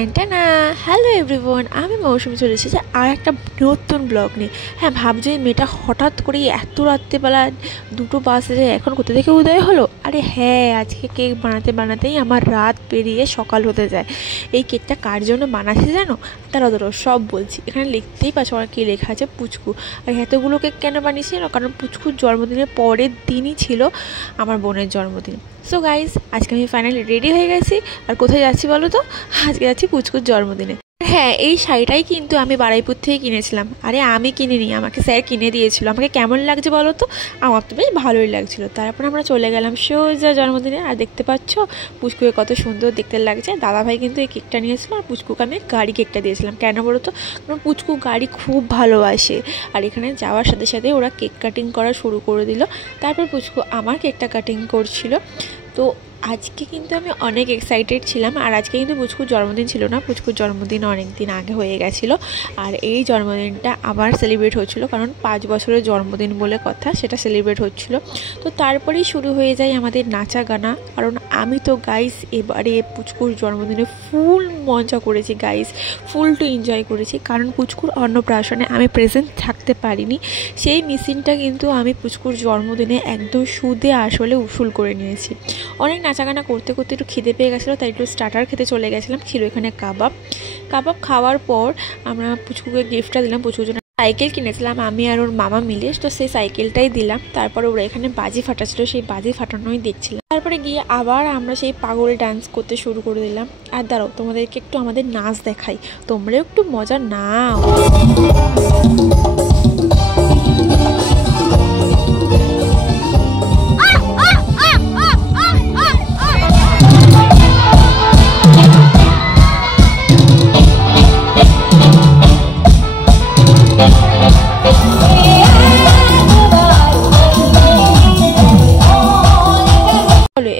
ট্যানটানা hello everyone, আমি মৌসুমি চলে এসেছি আর একটা নতুন ব্লগ নিয়ে। হ্যাঁ, ভাবছি এই মেয়েটা হঠাৎ করেই এত রাত্রেবেলা 2টো বাজে যায়, এখন কোথা থেকে উদয় হলো। আরে হ্যাঁ, আজকে কেক বানাতে বানাতেই আমার রাত পেরিয়ে সকাল হতে যায়। এই কেকটা কার জন্য বানাচ্ছি জানো? তারা সব বলছি। এখানে লিখতেই পারছো আর কি লেখা আছে, পুচকু। আর এতগুলো কেক কেন বানিয়েছি জানো? কারণ পুচকুর জন্মদিনের পরের দিনই ছিল আমার বোনের জন্মদিন। সো গাইজ, আজকে আমি ফাইনালি রেডি হয়ে গেছি। আর কোথায় যাচ্ছি বলো তো? আজকে যাচ্ছি পুচকুর জন্মদিনে। হ্যাঁ, এই শাড়িটাই কিন্তু আমি বারুইপুর থেকে কিনেছিলাম। আরে আমি কিনিনি, আমাকে স্যার কিনে দিয়েছিল। আমাকে কেমন লাগছে বলো তো? আমার তো বেশ ভালোই লাগছিল। তারপর আমরা চলে গেলাম সোজা জন্মদিনে। আর দেখতে পাচ্ছ পুচকুকে কত সুন্দর দেখতে লাগছে। দাদাভাই কিন্তু এই কেকটা নিয়েছিল, আর পুচকুকে আমি গাড়ি কেকটা দিয়েছিলাম। কেন বলো তো? কারণ পুচকু গাড়ি খুব ভালোবাসে। আর এখানে যাওয়ার সাথে সাথে ওরা কেক কাটিং করা শুরু করে দিল। তারপর পুচকু আমার কেকটা কাটিং করছিল। তো আজকে কিন্তু আমি অনেক এক্সাইটেড ছিলাম। আর আজকে কিন্তু পুচকুর জন্মদিন ছিল না, পুচকুর জন্মদিন অনেক দিন আগে হয়ে গেছিলো। আর এই জন্মদিনটা আবার সেলিব্রেট হচ্ছিলো, কারণ 5 বছরের জন্মদিন বলে কথা, সেটা সেলিব্রেট হচ্ছিলো। তো তারপরেই শুরু হয়ে যায় আমাদের নাচা গানা। কারণ আমি তো গাইস এবারে পুচকুর জন্মদিনে ফুল মজা করেছি গাইস, ফুল টু এনজয় করেছি। কারণ পুচকুর অন্নপ্রাশনে আমি প্রেজেন্ট থাকতে পারিনি, সেই মিসিনটা কিন্তু আমি পুচকুর জন্মদিনে একদম সুদে আসলে উসুল করে নিয়েছি। অনেক নাচাগানা করতে করতে একটু খিদে পেয়ে গেছিলো, তাই একটু স্টার্টার খেতে চলে গেছিলাম। ছিল এখানে কাবাব খাওয়ার পর আমরা পুচকুকে গিফটটা দিলাম। পুচকুর জন্য সাইকেল কিনেছিলাম আমি আর ওর মামা মিলে, তো সেই সাইকেলটাই দিলাম। তারপরে ওরা এখানে বাজি ফাটাচ্ছিল, সেই বাজি ফাটানোই দেখছিলাম। তারপরে গিয়ে আবার আমরা সেই পাগল ডান্স করতে শুরু করে দিলাম। আর দাঁড়াও, তোমাদেরকে একটু আমাদের নাচ দেখাই, তোমরা একটু মজা নাও।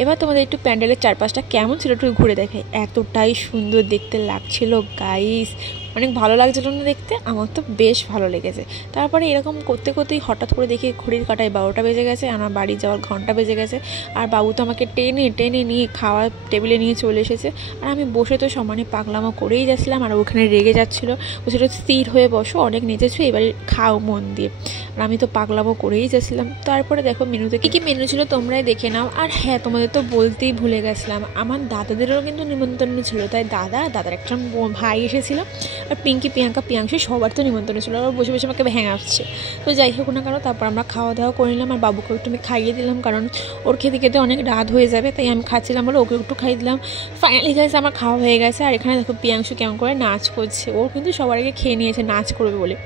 এবার তোমাদের একটু প্যান্ডেলের চারপাশটা কেমন ছিল একটু ঘুরে দেখে। এতটাই সুন্দর দেখতে লাগছিল গাইস, অনেক ভালো লাগছিল না দেখতে? আমার তো বেশ ভালো লেগেছে। তারপরে এরকম করতে করতেই হঠাৎ করে দেখি ঘড়ির কাঁটায় 12টা বেজে গেছে, আমার বাড়ি যাওয়ার ঘন্টা বেজে গেছে। আর বাবু তো আমাকে টেনে টেনে নিয়ে খাওয়ার টেবিলে নিয়ে চলে এসেছে। আর আমি বসে তো সমানে পাগলামো করেই যাচ্ছিলাম। আর ওখানে রেগে যাচ্ছিলো, বলছিল স্থির হয়ে বসো, অনেক নেচেছো, এবারে খাও মন দিয়ে। আর আমি তো পাগলামো করেই যাচ্ছিলাম। তারপরে দেখো মেনুতে কী কী মেনু ছিল তোমরাই দেখে নাও। আর হ্যাঁ, তোমাদের তো বলতেই ভুলে গেছিলাম, আমার দাদাদেরও কিন্তু নিমন্ত্রণ ছিল। তাই দাদার একটা ভাই এসেছিলো। আর পিঙ্কি, প্রিয়াঙ্কা, প্রিয়াংশু সবার তো নিমন্ত্রণ ছিল। আর বসে বসে আমাকে ভেঙে আসছে। তো যাই হোক না কেন, তারপর আমরা খাওয়া দাওয়া করে নিলাম। আর বাবুকে একটু আমি খাইয়ে দিলাম, কারণ ওর খেতে খেতে অনেক রাত হয়ে যাবে, তাই আমি খাচ্ছিলাম বলে ওকে একটু খাইয়ে দিলাম। ফাইনালি গাইস আমার খাওয়া হয়ে গেছে। আর এখানে দেখো প্রিয়াংশু কেমন করে নাচ করছে, ও কিন্তু সবার আগে খেয়ে নিয়েছে নাচ করবে বলে।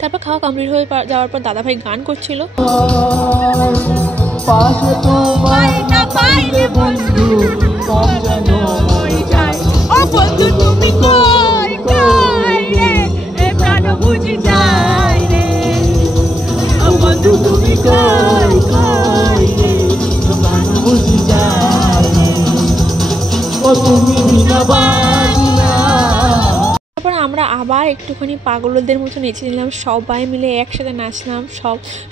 তারপর খাওয়া কমপ্লিট হয়ে যাওয়ার পর দাদাভাই গান করছিল। তারপর আমরা আবার একটুখানি পাগলদের মতো নেচে নিলাম, সবাই মিলে একসাথে নাচলাম।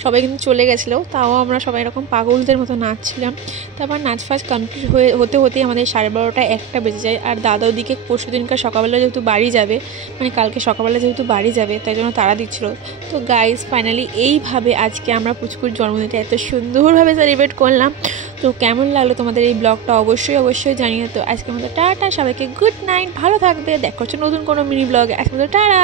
সবাই কিন্তু চলে গেছিলো, তাও আমরা সবাই এরকম পাগলদের মতো নাচছিলাম। তারপর নাচ ফাচ কমপ্লিট হতে হতেই আমাদের 12:30 1টা বেজে যায়। আর দাদা ওদিকে পরশু দিনকার সকালবেলা যেহেতু বাড়ি যাবে, মানে কালকে সকালবেলা যেহেতু বাড়ি যাবে, তাই জন্য তারা দিচ্ছিলো। তো গাইজ ফাইনালি এইভাবে আজকে আমরা পুচকুর জন্মদিনটা এত সুন্দরভাবে সেলিব্রেট করলাম। তো কেমন লাগলো তোমাদের এই ব্লগটা অবশ্যই জানিয়ে। তো আজকের মতো টাটা, সবাইকে গুড নাইট, ভালো থাকবে। দেখা হচ্ছে নতুন কোনো মিনি ব্লগে। আজকের মতো টাটা।